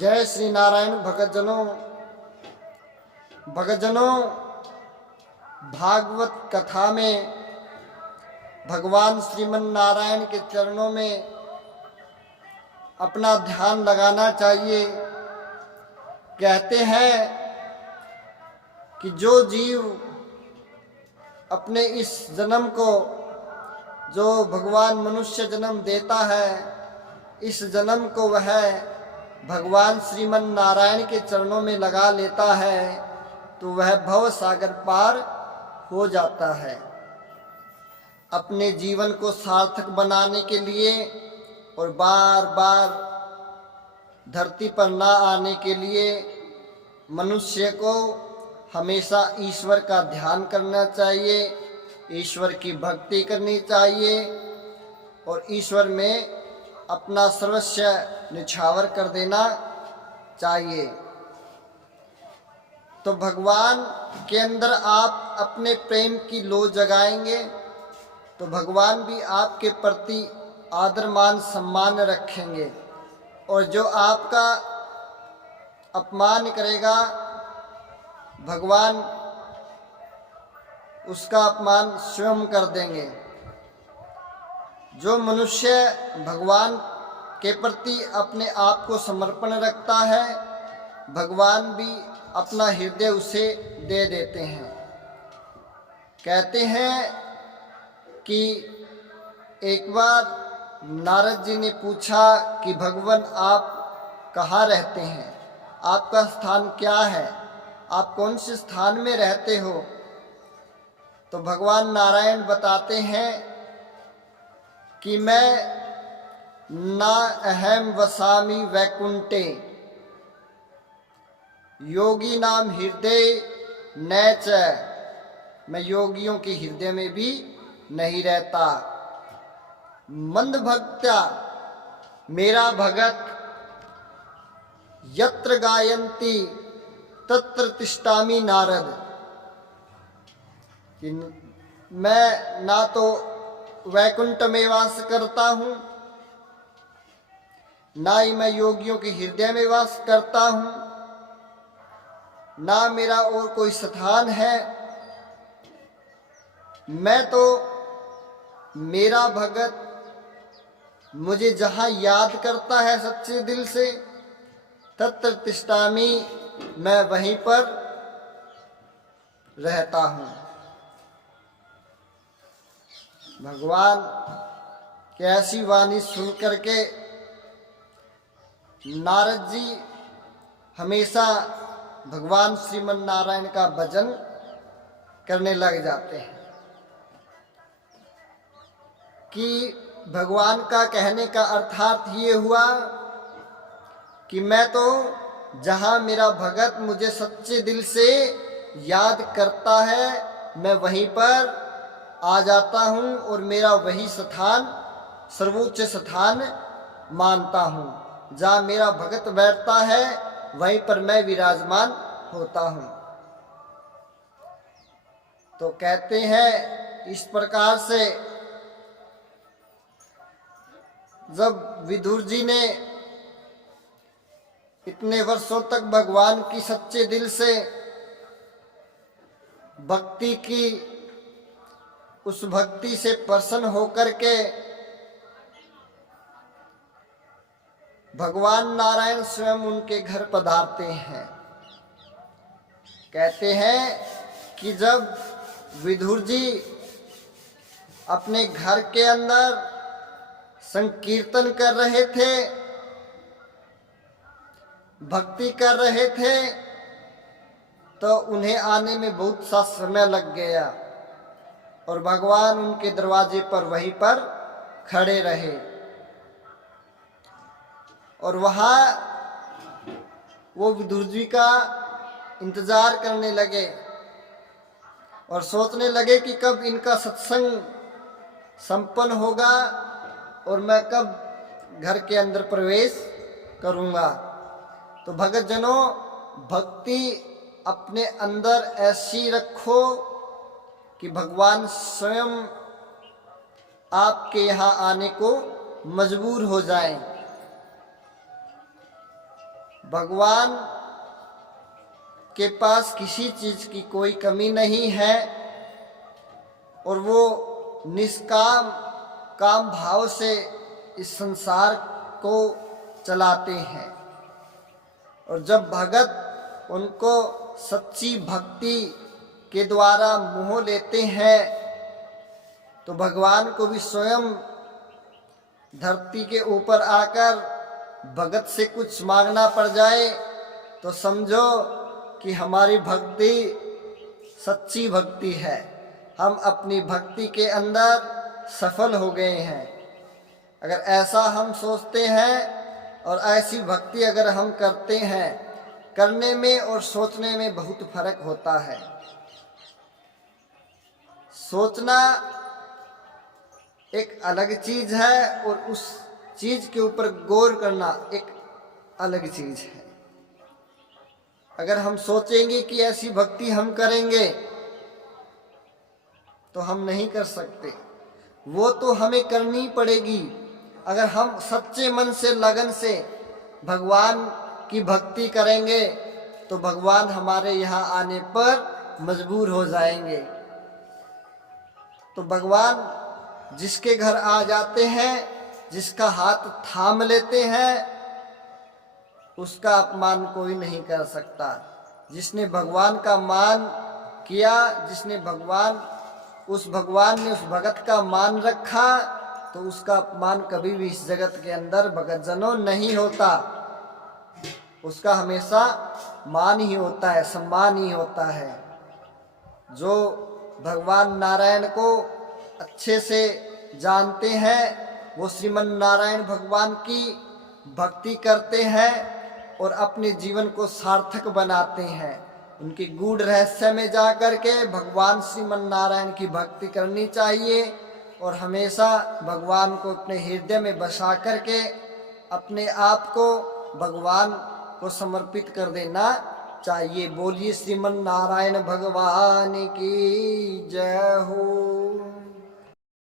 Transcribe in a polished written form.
जय श्री नारायण। भगतजनों, भागवत कथा में भगवान श्रीमन नारायण के चरणों में अपना ध्यान लगाना चाहिए। कहते हैं कि जो जीव अपने इस जन्म को, जो भगवान मनुष्य जन्म देता है, इस जन्म को वह भगवान श्रीमन नारायण के चरणों में लगा लेता है तो वह भव सागर पार हो जाता है। अपने जीवन को सार्थक बनाने के लिए और बार बार धरती पर ना आने के लिए मनुष्य को हमेशा ईश्वर का ध्यान करना चाहिए, ईश्वर की भक्ति करनी चाहिए और ईश्वर में अपना सर्वस्व निछावर कर देना चाहिए। तो भगवान के अंदर आप अपने प्रेम की लो जगाएंगे तो भगवान भी आपके प्रति आदर मान सम्मान रखेंगे, और जो आपका अपमान करेगा भगवान उसका अपमान स्वयं कर देंगे। जो मनुष्य भगवान के प्रति अपने आप को समर्पण रखता है भगवान भी अपना हृदय उसे दे देते हैं। कहते हैं कि एक बार नारद जी ने पूछा कि भगवान आप कहाँ रहते हैं, आपका स्थान क्या है, आप कौन से स्थान में रहते हो? तो भगवान नारायण बताते हैं कि मैं ना अहम वसामि वैकुंठे योगी नाम हृदय न च, मैं योगियों के हृदय में भी नहीं रहता। मंद भक्त्या मेरा भगत यत्र गायन्ति तत्र तिष्ठामि नारद, कि मैं ना तो वैकुंठ में वास करता हूँ, ना ही मैं योगियों के हृदय में वास करता हूँ, ना मेरा और कोई स्थान है। मैं तो मेरा भगत मुझे जहाँ याद करता है सच्चे दिल से तत्र तिष्ठामि, मैं वहीं पर रहता हूँ। भगवान की ऐसी वाणी सुन करके नारद जी हमेशा भगवान श्रीमन नारायण का भजन करने लग जाते हैं। कि भगवान का कहने का अर्थात ये हुआ कि मैं तो जहाँ मेरा भगत मुझे सच्चे दिल से याद करता है मैं वहीं पर आ जाता हूँ और मेरा वही स्थान सर्वोच्च स्थान मानता हूँ। जहाँ मेरा भगत बैठता है वहीं पर मैं विराजमान होता हूँ। तो कहते हैं इस प्रकार से जब विदुर जी ने इतने वर्षों तक भगवान की सच्चे दिल से भक्ति की, उस भक्ति से प्रसन्न होकर के भगवान नारायण स्वयं उनके घर पधारते हैं। कहते हैं कि जब विदुर जी अपने घर के अंदर संकीर्तन कर रहे थे, भक्ति कर रहे थे, तो उन्हें आने में बहुत सा समय लग गया और भगवान उनके दरवाजे पर वहीं पर खड़े रहे और वहाँ वो विदुर जी का इंतजार करने लगे और सोचने लगे कि कब इनका सत्संग संपन्न होगा और मैं कब घर के अंदर प्रवेश करूँगा। तो भगत जनों, भक्ति अपने अंदर ऐसी रखो कि भगवान स्वयं आपके यहाँ आने को मजबूर हो जाएं। भगवान के पास किसी चीज की कोई कमी नहीं है और वो निष्काम काम भाव से इस संसार को चलाते हैं। और जब भगत उनको सच्ची भक्ति के द्वारा मोह लेते हैं तो भगवान को भी स्वयं धरती के ऊपर आकर भगत से कुछ मांगना पड़ जाए तो समझो कि हमारी भक्ति सच्ची भक्ति है, हम अपनी भक्ति के अंदर सफल हो गए हैं। अगर ऐसा हम सोचते हैं और ऐसी भक्ति अगर हम करते हैं, करने में और सोचने में बहुत फर्क होता है। सोचना एक अलग चीज है और उस चीज के ऊपर गौर करना एक अलग चीज है। अगर हम सोचेंगे कि ऐसी भक्ति हम करेंगे तो हम नहीं कर सकते, वो तो हमें करनी पड़ेगी। अगर हम सच्चे मन से लगन से भगवान की भक्ति करेंगे तो भगवान हमारे यहाँ आने पर मजबूर हो जाएंगे। तो भगवान जिसके घर आ जाते हैं, जिसका हाथ थाम लेते हैं, उसका अपमान कोई नहीं कर सकता। जिसने भगवान का मान किया, जिसने उस भगवान ने उस भगत का मान रखा, तो उसका अपमान कभी भी इस जगत के अंदर भगतजनों नहीं होता। उसका हमेशा मान ही होता है, सम्मान ही होता है। जो भगवान नारायण को अच्छे से जानते हैं वो श्रीमन नारायण भगवान की भक्ति करते हैं और अपने जीवन को सार्थक बनाते हैं। उनके गूढ़ रहस्य में जा कर के भगवान श्रीमन नारायण की भक्ति करनी चाहिए और हमेशा भगवान को अपने हृदय में बसा करके अपने आप को भगवान को समर्पित कर देना चाहिए। बोलिए श्रीमन नारायण भगवान की जय हो।